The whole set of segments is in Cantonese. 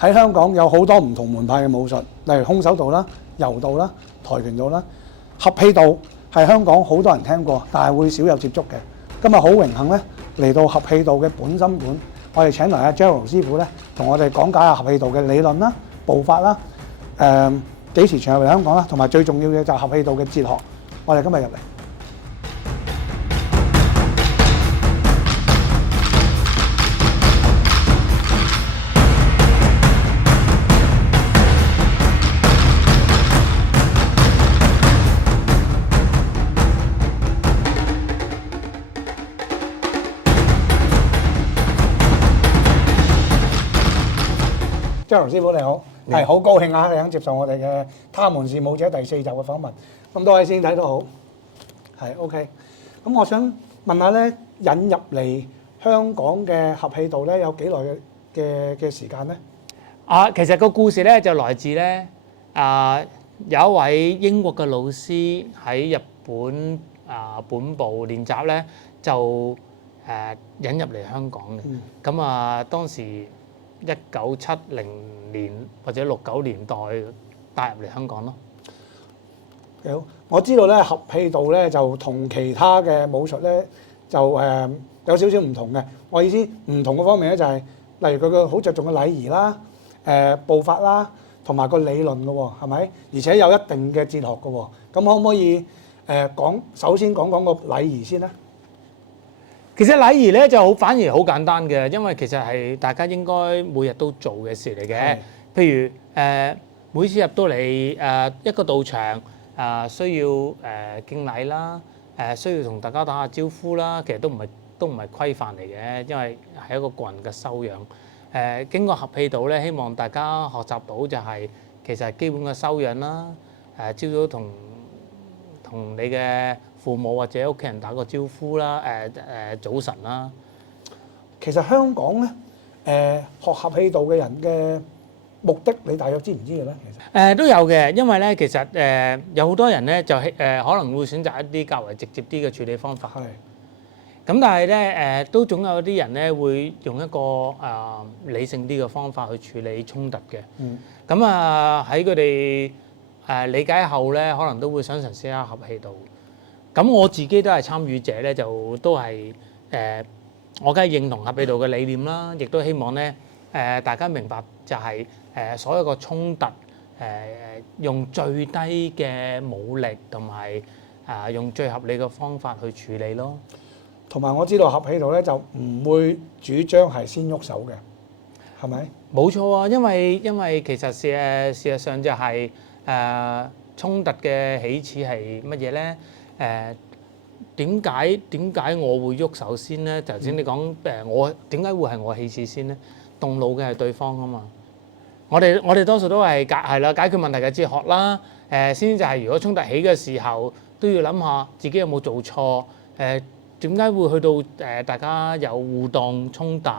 喺香港有好多唔同門派嘅武術，例如空手道啦、柔道啦、跆拳道啦、合氣道係香港好多人聽過，但係會少有接觸嘅。今日好榮幸咧嚟到合氣道嘅本心館，我哋請嚟阿 Gerald 師傅咧，同我哋講解下合氣道嘅理論啦、步法啦、幾時傳入嚟香港啦，同埋最重要嘅就係合氣道嘅哲學。我哋今日入嚟。張龍師傅你好，係好高興啊！你肯接受我哋嘅《他們是武者》第4集嘅訪問。咁多位師兄弟都好，係 OK。咁我想問下咧，引入嚟香港嘅合氣道咧，有幾耐嘅時間咧？其實個故事咧就來自咧有一位英國嘅老師喺日本本部練習咧，就引入嚟香港嘅。咁當時1970年或者69年代帶入嚟香港咯。幾好，我知道咧合氣道咧就同其他嘅武術咧就有少少唔同嘅。我意思唔同嘅方面咧就係、例如佢個好着重嘅禮儀啦、步法啦，同埋個理論嘅喎，係咪？而且有一定嘅哲學嘅喎。咁可唔可以首先講講個禮儀先咧？其實禮儀咧就反而好簡單嘅，因為其實係大家應該每日都做嘅事嚟嘅。譬如每次入到嚟一個道場需要敬禮啦，需要同大家打下招呼啦，其實都唔係規範嚟嘅，因為係一個個人嘅修養。經過合氣道咧，希望大家學習到就係其實係基本嘅修養啦。朝早同你嘅父母或者屋企人打個招呼啦，早晨啦。其實香港咧，學合氣道嘅人嘅目的，你大約知唔知嘅咧？其實都有嘅，因為咧其實有好多人咧就可能會選擇一啲較為直接啲嘅處理方法。係。咁但係咧都總有啲人咧會用一個理性啲嘅方法去處理衝突嘅。咁喺佢哋理解後咧，可能都會想嘗試下合氣道。咁我自己都係參與者咧，就都係我梗係認同合氣道嘅理念啦，亦都希望咧大家明白就係所有個衝突用最低嘅武力同埋用最合理嘅方法去處理咯。同埋我知道合氣道咧就唔會主張係先喐手嘅，係咪？冇錯啊，因為其實事實上就係衝突嘅起始係乜嘢咧？點解我會喐手先咧？頭先你講我點解會係我起始先咧？動腦嘅係對方啊嘛。我哋多數都係解決問題嘅哲學啦。先就係如果衝突起嘅時候，都要諗下自己有冇做錯。點解會去到大家有互動衝突？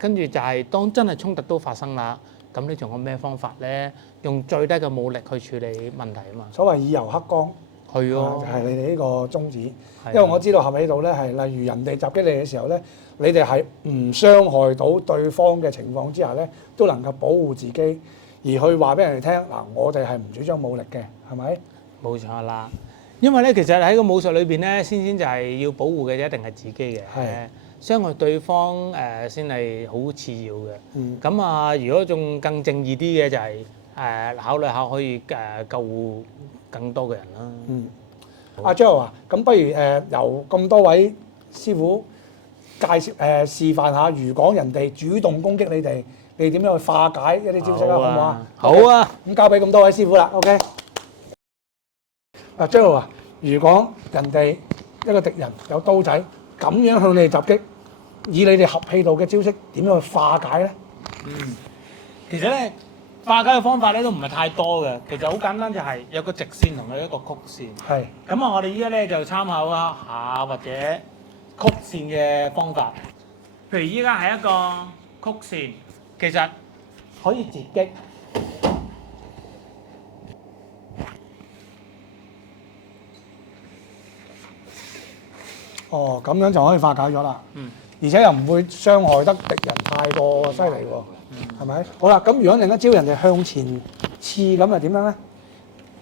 跟住就係當真係衝突都發生啦，咁你仲有咩方法咧？用最低嘅武力去處理問題啊嘛。所謂以柔克剛，係就係你哋呢個宗旨。因為我知道合氣道咧係例如人哋襲擊你嘅時候咧，你哋係唔傷害到對方嘅情況之下咧，都能夠保護自己，而去話俾人哋聽嗱，我哋係唔主張武力嘅，係咪？冇錯啦。因為咧，其實喺個武術裏邊咧，先就係要保護嘅一定係自己嘅。傷害對方先係好次要嘅。咁如果仲更正義啲嘅就係考慮下可以救護更多嘅人啦。阿 Joe 啊，咁不如由咁多位師傅介紹示範下，如果人哋主動攻擊你哋，你點樣去化解一啲招式啊？好唔好啊？好啊！咁交俾咁多位師傅啦。OK。阿 Joe 啊，如果人哋一個敵人有刀仔咁樣向你哋襲擊，以你哋合氣道嘅招式點樣去化解咧？其實咧化解嘅方法咧都唔係太多嘅，其實好簡單，就係有個直線同埋一個曲線。係。咁我哋依家咧就參考下或者曲線嘅方法。譬如依家係一個曲線，其實可以截擊。哦，咁樣就可以化解咗啦。而且又唔會傷害得敵人太過犀利喎。係咪？好啦，咁如果另一招人哋向前刺咁又點樣咧？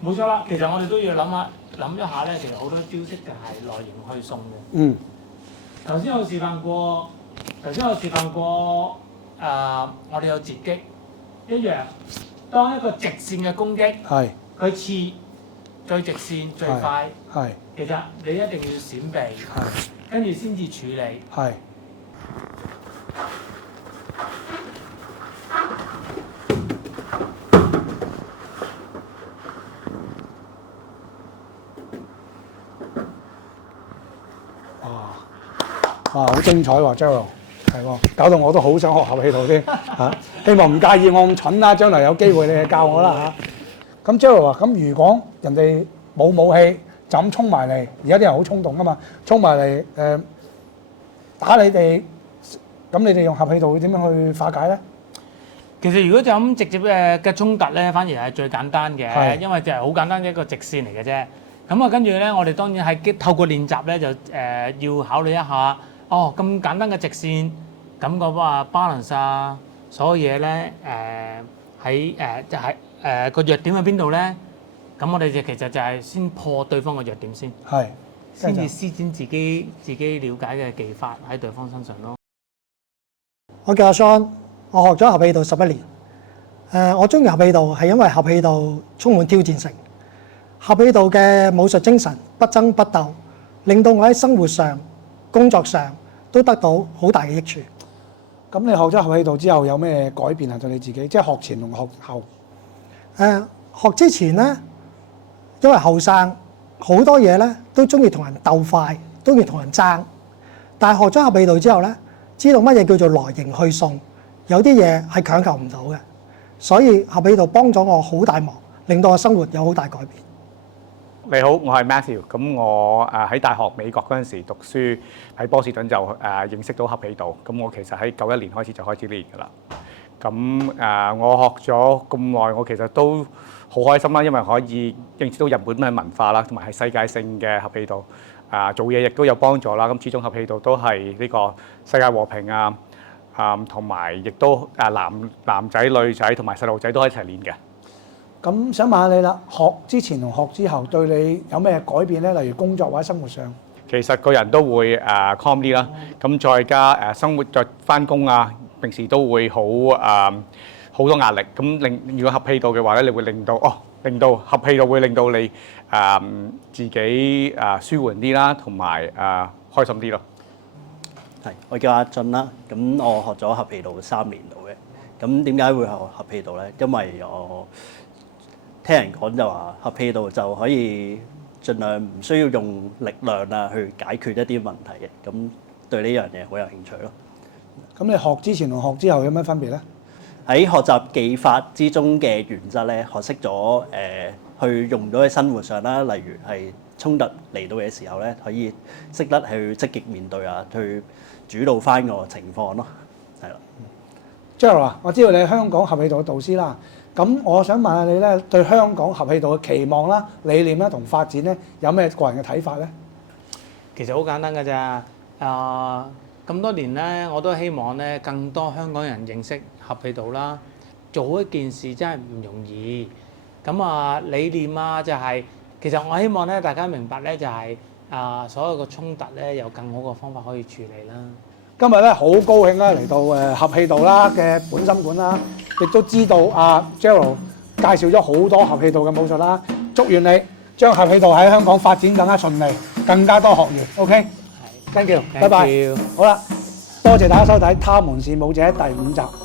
冇錯啦，其實我哋都要諗一下咧，其實好多招式就係內形去送嘅。嗯，頭先有示範過，我哋有截擊一樣，當一個直線嘅攻擊，係佢刺最直線最快，係其實你一定要閃避，係跟住先至處理。係。哇！好精彩喎 ，Gerald， 係喎，搞到我都好想學合氣道添嚇。希望唔介意我咁蠢啦，將來有機會你哋教我啦嚇。咁 Gerald 話：咁如果人哋冇武器，就咁衝埋嚟，而家啲人好衝動噶嘛，衝埋嚟打你哋，咁你哋用合氣道會點樣去化解咧？其實如果就咁直接嘅衝突咧，反而係最簡單嘅，係因為就係好簡單嘅一個直線嚟嘅啫。咁啊，跟住咧，我哋當然係透過練習咧，就要考慮一下，咁簡單嘅直線，咁個balance啊，所有嘢咧，就係個弱點喺邊度咧？咁我哋其實就係先破對方嘅弱點先，係，先至施展自己了解嘅技法喺對方身上咯。我叫阿 Sean， 我學咗合氣道11年。我中意合氣道係因為合氣道充滿挑戰性。合氣道嘅武術精神不爭不鬥，令到我喺生活上、工作上都得到好大嘅益處。咁你學咗合氣道之後有咩改變啊？對你自己，即係學前同學後。學之前咧，因為後生好多嘢咧都中意同人鬥快，都中意同人爭。但係學咗合氣道之後咧，知道乜嘢叫做來形去送，有啲嘢係強求唔到嘅，所以合氣道幫咗我好大忙，令到我生活有好大改變。你好，我係 Matthew。咁我喺大學美國嗰陣時讀書，喺波士頓就認識到合氣道。咁我其實喺91年開始就開始練㗎啦。咁我學咗咁耐，我其實都好開心啦，因為可以認識到日本嘅文化啦，同埋係世界性嘅合氣道。做嘢亦都有幫助啦。咁始終合氣道都係呢個世界和平同埋亦都男仔、女仔同埋細路仔都可以一齊練嘅。咁想問下你啦，學之前同學之後對你有咩改變咧？例如工作或者生活上。其實個人都會calm 啲啦，咁再加生活再翻工平時都會好多壓力。咁如果合氣道嘅話咧，你會令到合氣道會令到你自己舒緩啲啦，同埋開心啲咯。係，我叫阿俊啦。咁我學咗合氣道3年度嘅。咁點解會學合氣道咧？因為我聽人講就話合氣道就可以盡量唔需要用力量去解決一啲問題嘅，咁對呢樣嘢好有興趣咯。咁你學之前同學之後有咩分別咧？喺學習技法之中嘅原則咧，學識咗去用到喺生活上啦，例如係衝突嚟到嘅時候咧，可以識得去積極面對去主導翻個情況咯，係啦。Gerald 啊，我知道你係香港合氣道嘅導師啦。咁我想問下你咧，對香港合氣道嘅期望啦、理念啦同發展咧，有咩個人嘅睇法咧？其實好簡單㗎咋，咁多年咧，我都希望咧更多香港人認識合氣道啦。做好一件事真係唔容易。咁理念就係、其實我希望咧大家明白咧就係、所有嘅衝突咧有更好嘅方法可以處理啦。今日咧好高興啦，嚟到合氣道啦嘅本心館啦，亦都知道Gerald 介紹咗好多合氣道嘅武術啦。祝願你將合氣道喺香港發展更加順利，更加多學員。OK， thank you，拜拜。好啦，多謝大家收睇《他們是武者》第5集。